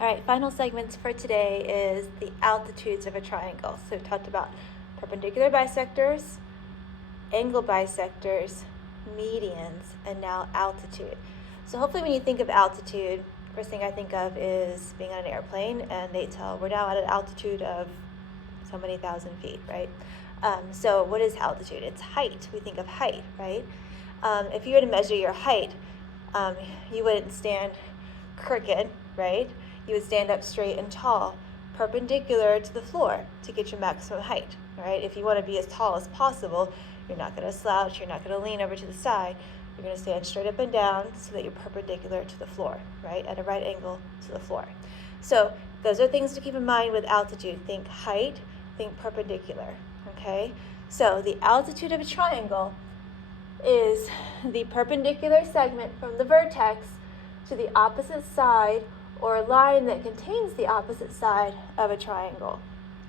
All right, final segments for today is the altitudes of a triangle. So we've talked about perpendicular bisectors, angle bisectors, medians, and now altitude. So hopefully when you think of altitude, first thing I think of is being on an airplane and they tell we're now at an altitude of so many thousand feet, right? So what is altitude? It's height. We think of height, right? If you were to measure your height, you wouldn't stand crooked, right? You would stand up straight and tall, perpendicular to the floor to get your maximum height, right? If you want to be as tall as possible, you're not going to slouch, you're not going to lean over to the side, you're going to stand straight up and down so that you're perpendicular to the floor, right? At a right angle to the floor. So those are things to keep in mind with altitude. Think height, think perpendicular, okay? So the altitude of a triangle is the perpendicular segment from the vertex to the opposite side or a line that contains the opposite side of a triangle.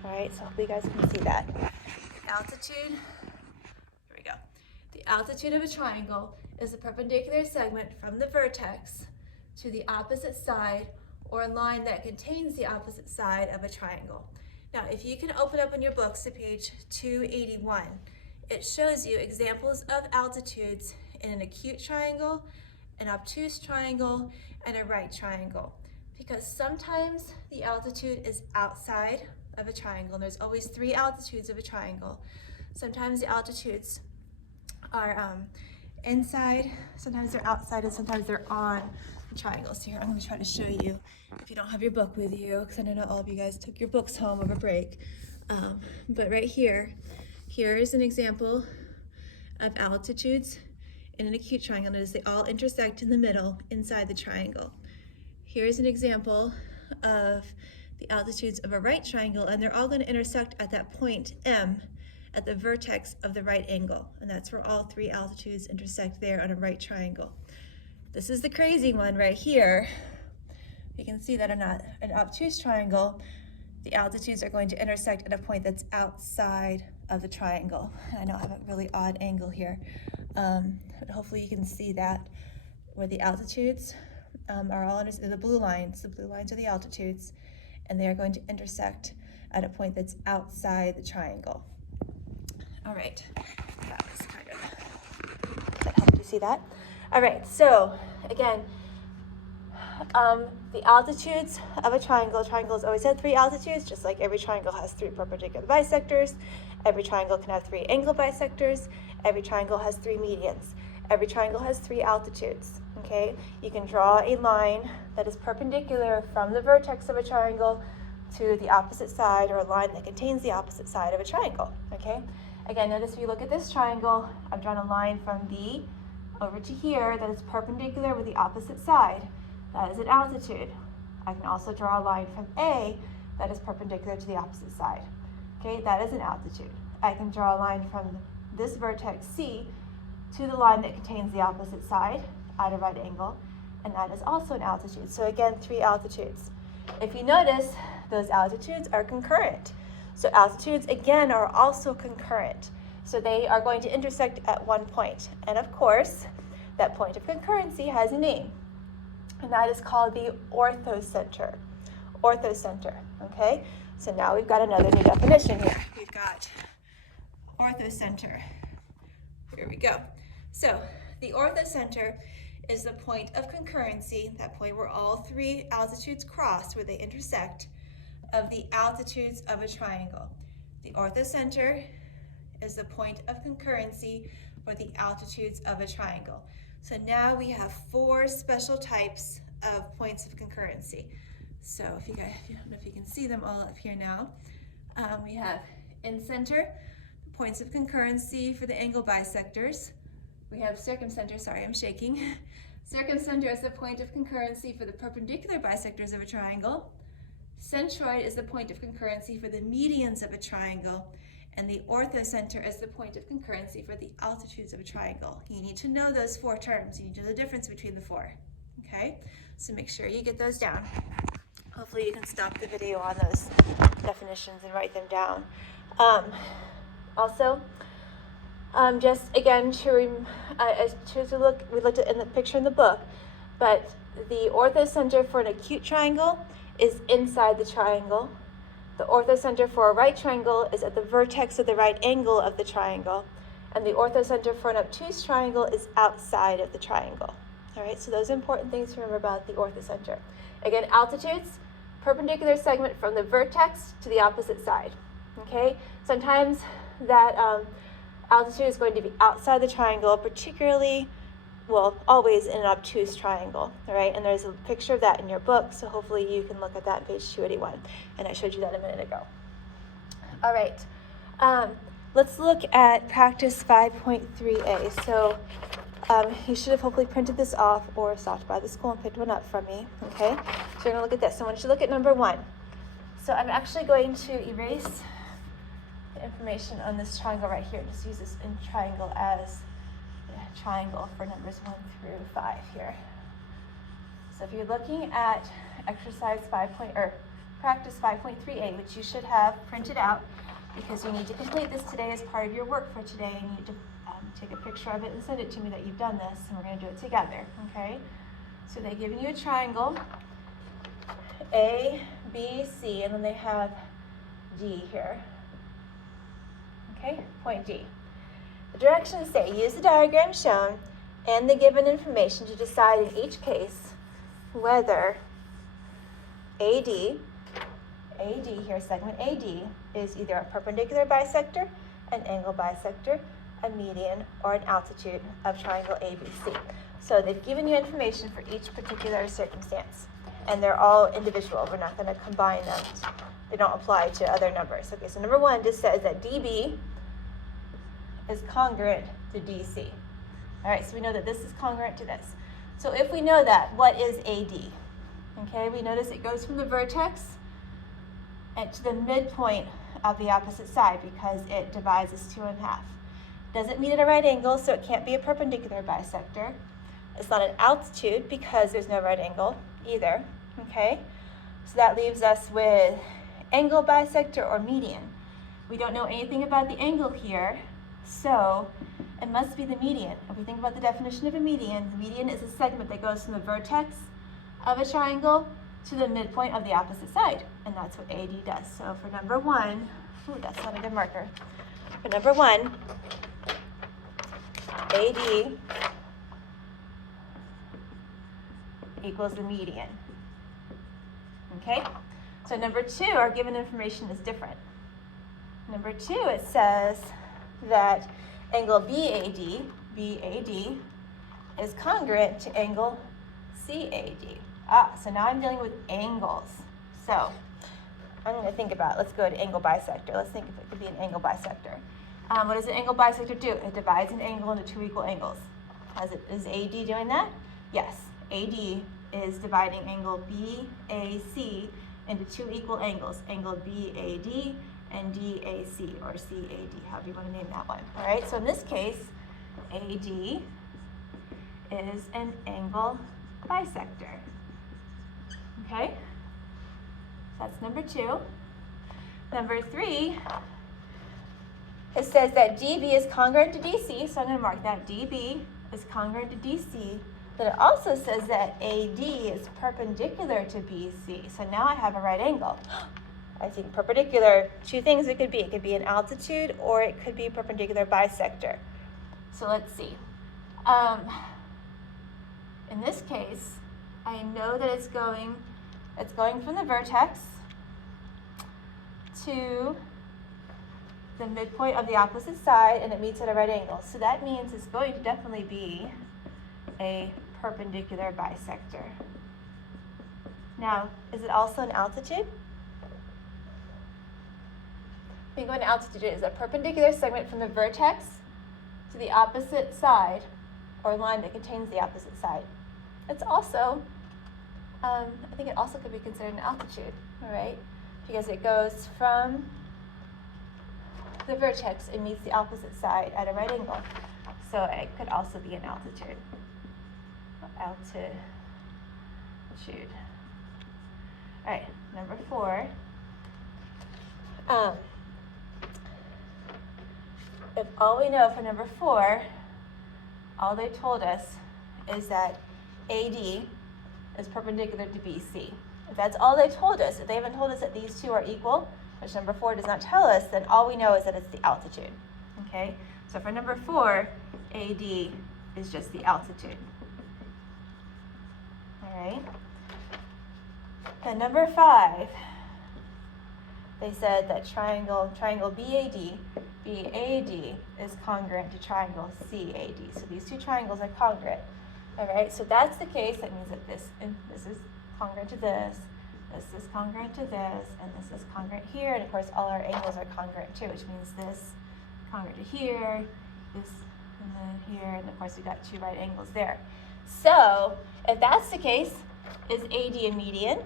All right, so hopefully you guys can see that. Altitude, here we go. The altitude of a triangle is the perpendicular segment from the vertex to the opposite side or a line that contains the opposite side of a triangle. Now, if you can open up in your books to page 281, it shows you examples of altitudes in an acute triangle, an obtuse triangle, and a right triangle. Because sometimes the altitude is outside of a triangle, and there's always three altitudes of a triangle. Sometimes the altitudes are inside, sometimes they're outside, and sometimes they're on the triangles. Here, I'm going to try to show you if you don't have your book with you, because I know not all of you guys took your books home over break. But right here is an example of altitudes in an acute triangle. Notice they all intersect in the middle inside the triangle. Here's an example of the altitudes of a right triangle, and they're all going to intersect at that point M at the vertex of the right angle, and that's where all three altitudes intersect there on a right triangle. This is the crazy one right here. You can see that in an obtuse triangle, the altitudes are going to intersect at a point that's outside of the triangle. I know I have a really odd angle here, but hopefully you can see that where the altitudes are all under the blue lines. The blue lines are the altitudes, and they are going to intersect at a point that's outside the triangle. All right, that was kind of, that helped you see that? All right, so again, the altitudes of a triangle has always had three altitudes, just like every triangle has three perpendicular bisectors. Every triangle can have three angle bisectors. Every triangle has three medians. Every triangle has three altitudes, okay? You can draw a line that is perpendicular from the vertex of a triangle to the opposite side, or a line that contains the opposite side of a triangle, okay? Again, notice if you look at this triangle, I've drawn a line from B over to here that is perpendicular with the opposite side. That is an altitude. I can also draw a line from A that is perpendicular to the opposite side. Okay, that is an altitude. I can draw a line from this vertex C to the line that contains the opposite side at a right angle, and that is also an altitude. So again, three altitudes. If you notice, those altitudes are concurrent. So altitudes, again, are also concurrent. So they are going to intersect at one point. And of course, that point of concurrency has a name, and that is called the orthocenter. Orthocenter, okay? So now we've got another new definition here. We've got orthocenter. Here we go. So the orthocenter is the point of concurrency, that point where all three altitudes cross, where they intersect, of the altitudes of a triangle. The orthocenter is the point of concurrency for the altitudes of a triangle. So now we have four special types of points of concurrency. So if you guys, I don't know if you can see them all up here now. We have incenter, points of concurrency for the angle bisectors. We have circumcenter, sorry, I'm shaking. Circumcenter is the point of concurrency for the perpendicular bisectors of a triangle. Centroid is the point of concurrency for the medians of a triangle. And the orthocenter is the point of concurrency for the altitudes of a triangle. You need to know those four terms. You need to know the difference between the four, okay? So make sure you get those down. Hopefully you can stop the video on those definitions and write them down. Also, just again, we looked at in the picture in the book, but the orthocenter for an acute triangle is inside the triangle. The orthocenter for a right triangle is at the vertex of the right angle of the triangle. And the orthocenter for an obtuse triangle is outside of the triangle. All right, so those are important things to remember about the orthocenter. Again, altitudes, perpendicular segment from the vertex to the opposite side. Okay, sometimes that altitude is going to be outside the triangle, particularly, well, always in an obtuse triangle. All right, and there's a picture of that in your book, so hopefully you can look at that on page 281. And I showed you that a minute ago. All right. Let's look at practice 5.3a. So you should have hopefully printed this off or stopped by the school and picked one up from me, okay? So you're gonna look at this. I want you to look at number 1. So I'm actually going to erase the information on this triangle right here. Just use this in triangle as a triangle for numbers 1 through 5 here. So if you're looking at exercise practice 5.3a, which you should have printed out, because you need to complete this today as part of your work for today. You need to take a picture of it and send it to me that you've done this, and we're going to do it together, okay? So they've given you a triangle, A, B, C, and then they have D here, okay? Point D. The directions say, use the diagram shown and the given information to decide in each case whether AD here, segment AD, is either a perpendicular bisector, an angle bisector, a median, or an altitude of triangle ABC. So they've given you information for each particular circumstance, and they're all individual. We're not going to combine them. They don't apply to other numbers. Okay, so number 1 just says that DB is congruent to DC. All right, so we know that this is congruent to this. So if we know that, what is AD? Okay, we notice it goes from the vertex and to the midpoint of the opposite side because it divides this 2 in half. Doesn't meet at a right angle, so it can't be a perpendicular bisector. It's not an altitude because there's no right angle either, okay? So that leaves us with angle bisector or median. We don't know anything about the angle here, so it must be the median. If we think about the definition of a median, the median is a segment that goes from the vertex of a triangle to the midpoint of the opposite side, and that's what AD does. So for number 1, that's not a good marker. For number 1, AD equals the median. Okay? So number 2, our given information is different. Number 2, it says that angle BAD is congruent to angle CAD. So now I'm dealing with angles. So I'm going to think about, let's go to angle bisector. Let's think if it could be an angle bisector. What does an angle bisector do? It divides an angle into 2 equal angles. Is AD doing that? Yes. AD is dividing angle BAC into 2 equal angles, angle BAD and DAC, or CAD, however you want to name that one. All right, so in this case, AD is an angle bisector. Okay, so that's number 2. Number 3, it says that DB is congruent to DC, so I'm going to mark that. DB is congruent to DC, but it also says that AD is perpendicular to BC, so now I have a right angle. I think perpendicular, 2 things it could be. It could be an altitude or it could be a perpendicular bisector. So let's see. In this case, I know that it's going from the vertex to the midpoint of the opposite side, and it meets at a right angle. So that means it's going to definitely be a perpendicular bisector. Now, is it also an altitude? Think of an altitude as a perpendicular segment from the vertex to the opposite side, or line that contains the opposite side. It's also, I think it also could be considered an altitude, all right? Because it goes from the vertex and meets the opposite side at a right angle. So it could also be an altitude. Altitude. All right, number 4. If all we know for number 4, all they told us is that AD is perpendicular to BC. If that's all they told us, if they haven't told us that these two are equal, which number 4 does not tell us, then all we know is that it's the altitude. Okay, so for number 4, AD is just the altitude. All right. And number 5, they said that triangle BAD is congruent to triangle CAD. So these two triangles are congruent. All right, so that's the case. That means that this is congruent to this is congruent to this, and this is congruent here, and of course all our angles are congruent too, which means this congruent to here, this and then here, and of course we got 2 right angles there. So if that's the case, is AD a median?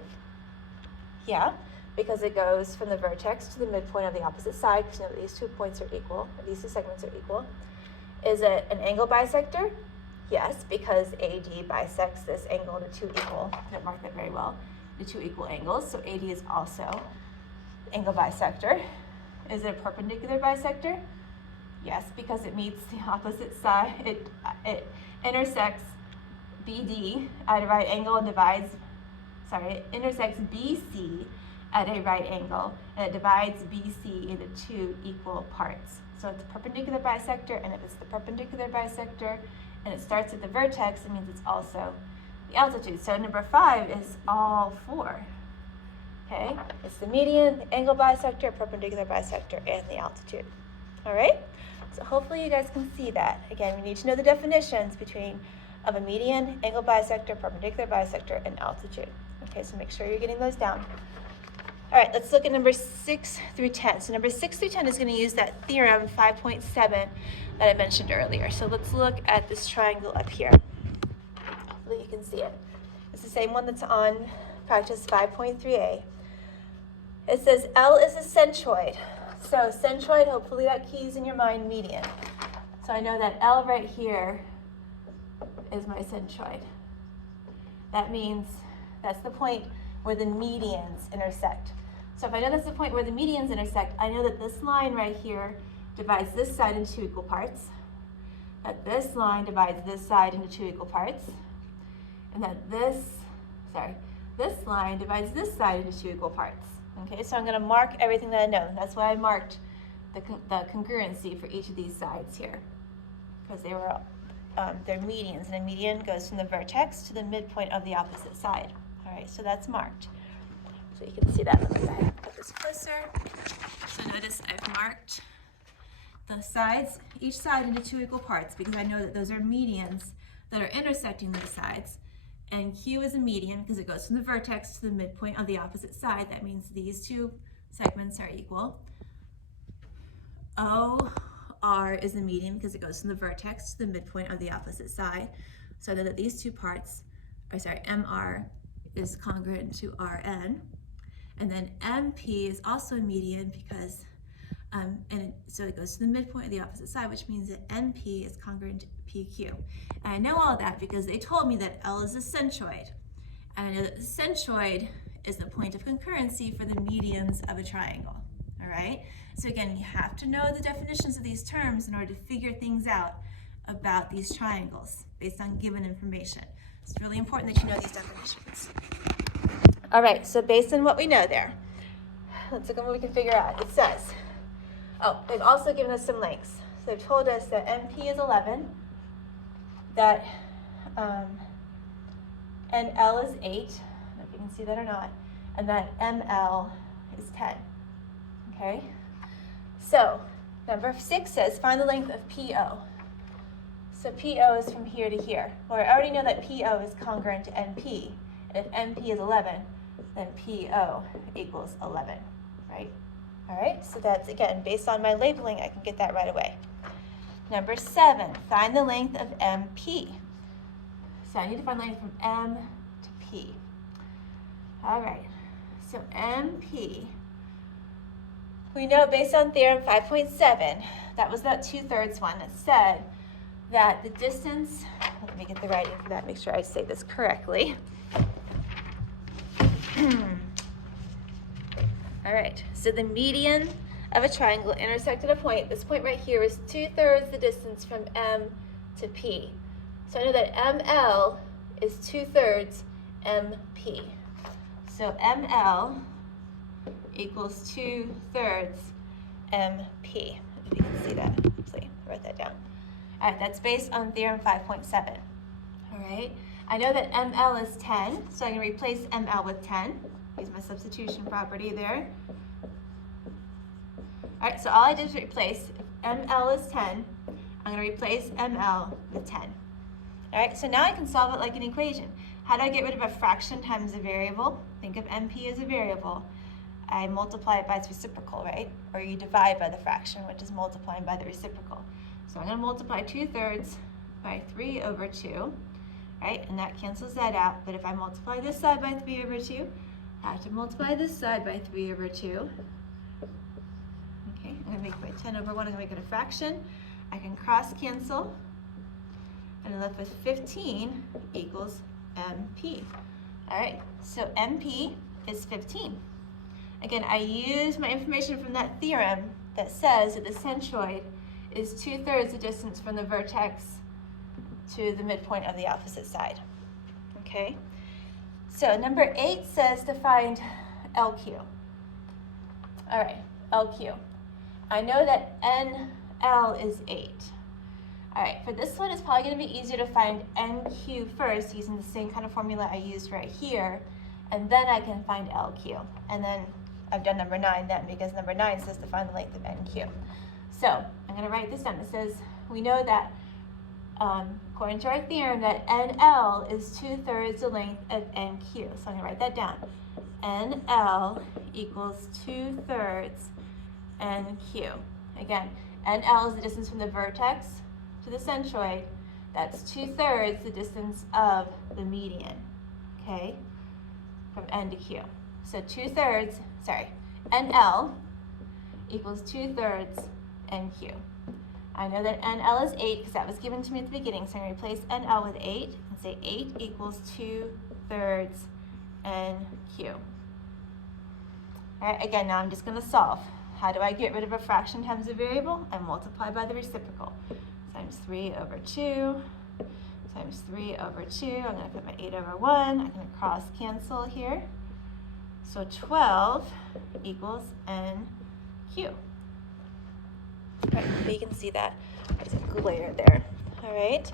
Yeah, because it goes from the vertex to the midpoint of the opposite side, because you know that these 2 points are equal, or these 2 segments are equal. Is it an angle bisector? Yes, because AD bisects this angle to 2 equal, I didn't mark that very well, the 2 equal angles, so AD is also angle bisector. Is it a perpendicular bisector? Yes, because it meets the opposite side, it intersects BD at a right angle and it intersects BC at a right angle, and it divides BC into 2 equal parts. So it's a perpendicular bisector, and if it's the perpendicular bisector and it starts at the vertex, it means it's also the altitude. So number 5 is all 4. Okay, it's the median, the angle bisector, perpendicular bisector, and the altitude. All right, so hopefully you guys can see that. Again, we need to know the definitions of a median, angle bisector, perpendicular bisector, and altitude. Okay, so make sure you're getting those down. All right, let's look at number 6 through 10. So number 6 through 10 is going to use that theorem 5.7 that I mentioned earlier. So let's look at this triangle up here. Hopefully you can see it. It's the same one that's on practice 5.3a. It says L is a centroid. So centroid, hopefully that key's in your mind, median. So I know that L right here is my centroid. That means that's the point where the medians intersect. So if I know that's the point where the medians intersect, I know that this line right here divides this side into 2 equal parts, that this line divides this side into 2 equal parts, and that this line divides this side into 2 equal parts. Okay, so I'm going to mark everything that I know. That's why I marked the congruency for each of these sides here, because they were they're medians, and a median goes from the vertex to the midpoint of the opposite side. All right, so that's marked. So you can see that. Let me go ahead and put this closer. So notice I've marked the sides, each side into 2 equal parts, because I know that those are medians that are intersecting those sides. And Q is a median because it goes from the vertex to the midpoint of the opposite side. That means these 2 segments are equal. OR is the median because it goes from the vertex to the midpoint of the opposite side. So I know that these 2 parts, MR is congruent to RN. And then MP is also a median because, so it goes to the midpoint of the opposite side, which means that NP is congruent to PQ. And I know all that because they told me that L is a centroid. And I know that the centroid is the point of concurrency for the medians of a triangle, all right? So again, you have to know the definitions of these terms in order to figure things out about these triangles based on given information. It's really important that you know these definitions. All right, so based on what we know there, let's look at what we can figure out. It says, they've also given us some lengths. So they've told us that MP is 11, that NL is 8, I don't know if you can see that or not, and that ML is 10, okay? So number 6 says, find the length of PO. So PO is from here to here. Well, I already know that PO is congruent to NP. And if NP is 11, then PO equals 11, right? All right, so that's, again, based on my labeling, I can get that right away. Number 7, find the length of MP. So I need to find the length from M to P. All right, so MP, we know based on theorem 5.7, that was that 2/3 one that said that the distance, let me get the writing for that, make sure I say this correctly. All right, so the median of a triangle intersected a point. This point right here is 2/3 the distance from M to P. So I know that ML is 2/3 MP. So ML equals 2/3 MP. If you can see that, hopefully, I wrote that down. All right, that's based on theorem 5.7. All right, I know that ML is 10, so I'm going to replace ML with 10. Use my substitution property there. All right, so all I did was replace, if ML is 10, I'm going to replace ML with 10. All right, so now I can solve it like an equation. How do I get rid of a fraction times a variable? Think of MP as a variable. I multiply it by its reciprocal, right? Or you divide by the fraction, which is multiplying by the reciprocal. So I'm going to multiply 2/3 by 3/2, right? And that cancels that out. But if I multiply this side by 3/2, I have to multiply this side by 3/2. Okay, I'm going to make my 10/1, I'm going to make it a fraction. I can cross cancel, and I'm left with 15 equals MP. All right, so MP is 15. Again, I use my information from that theorem that says that the centroid is 2/3 the distance from the vertex to the midpoint of the opposite side. Okay, so number 8 says to find LQ. All right, LQ. I know that NL is 8. All right, for this one, it's probably going to be easier to find NQ first using the same kind of formula I used right here, and then I can find LQ. And then I've done number 9 then, because number 9 says to find the length of NQ. So I'm going to write this down. It says, we know that according to our theorem that NL is 2/3 the length of NQ. So I'm going to write that down. NL equals 2/3 NQ. Again, NL is the distance from the vertex to the centroid. That's 2/3 the distance of the median, okay, from N to Q. So NL equals 2/3 NQ. I know that NL is 8 because that was given to me at the beginning, so I'm going to replace NL with 8 and say 8 equals 2/3 NQ. All right, again, now I'm just going to solve. How do I get rid of a fraction times a variable? I multiply by the reciprocal. Times 3/2 times 3/2. I'm going to put my 8/1. I'm going to cross cancel here. So 12 equals NQ. All right, you can see that. There's a glare there. All right,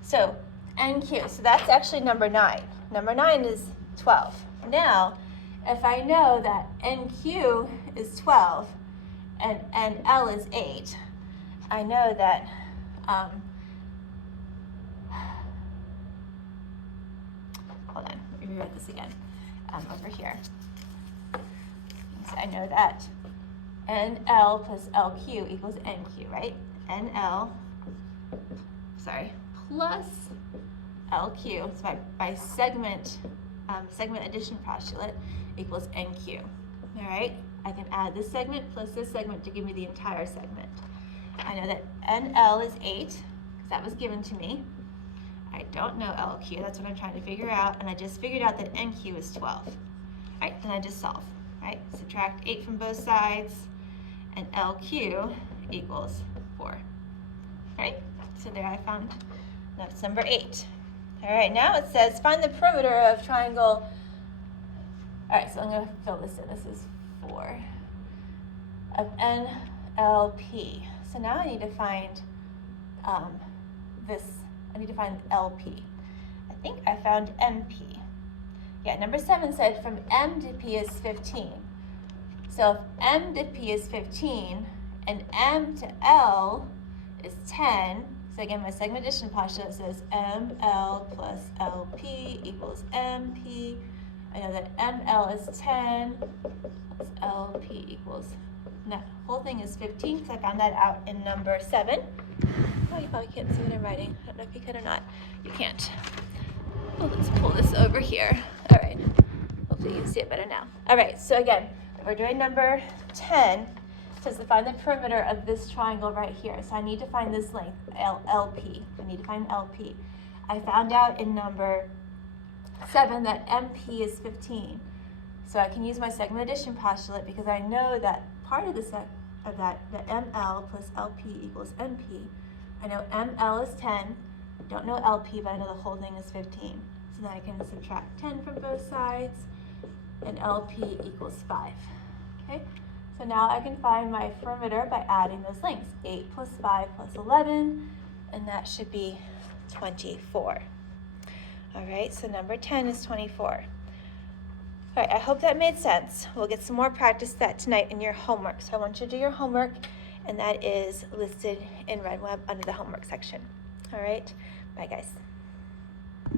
so NQ. So that's actually number 9. Number 9 is 12. Now, if I know that NQ is 12 and NL is 8, I know that hold on, let me rewrite this again. Over here. So I know that NL plus LQ equals NQ, right? NL, plus LQ, so by segment addition postulate equals NQ. All right, I can add this segment plus this segment to give me the entire segment. I know that NL is 8, because that was given to me. I don't know LQ, that's what I'm trying to figure out, and I just figured out that NQ is 12. All right, then I just solve, right? Subtract 8 from both sides, and LQ equals 4. All right, so there I found, that's number 8. All right, now it says find the perimeter of triangle. All right, so I'm going to fill this in. This is 4 of NLP. So now I need to find I need to find LP. I think I found MP. Yeah, number 7 said from M to P is 15. So if M to P is 15 and M to L is 10, so again, my segment addition postulate says ML plus LP equals MP. I know that ML is 10 plus LP equals, no, the whole thing is 15 because I found that out in number 7. Oh, you probably can't see what I'm writing. I don't know if you can or not. You can't. Well, let's pull this over here. All right. Hopefully you can see it better now. All right, so again, we're doing number 10. It says to find the perimeter of this triangle right here. So I need to find this length, LP. I need to find LP. I found out in number 7 that MP is 15. So I can use my segment addition postulate because I know that part of the that ML plus LP equals MP. I know ML is 10. I don't know LP, but I know the whole thing is 15. So then I can subtract 10 from both sides, and LP equals 5. Okay, so now I can find my perimeter by adding those lengths. 8 plus 5 plus 11, and that should be 24. All right, so number 10 is 24. All right, I hope that made sense. We'll get some more practice that tonight in your homework. So I want you to do your homework, and that is listed in Red Web under the homework section. All right, bye guys.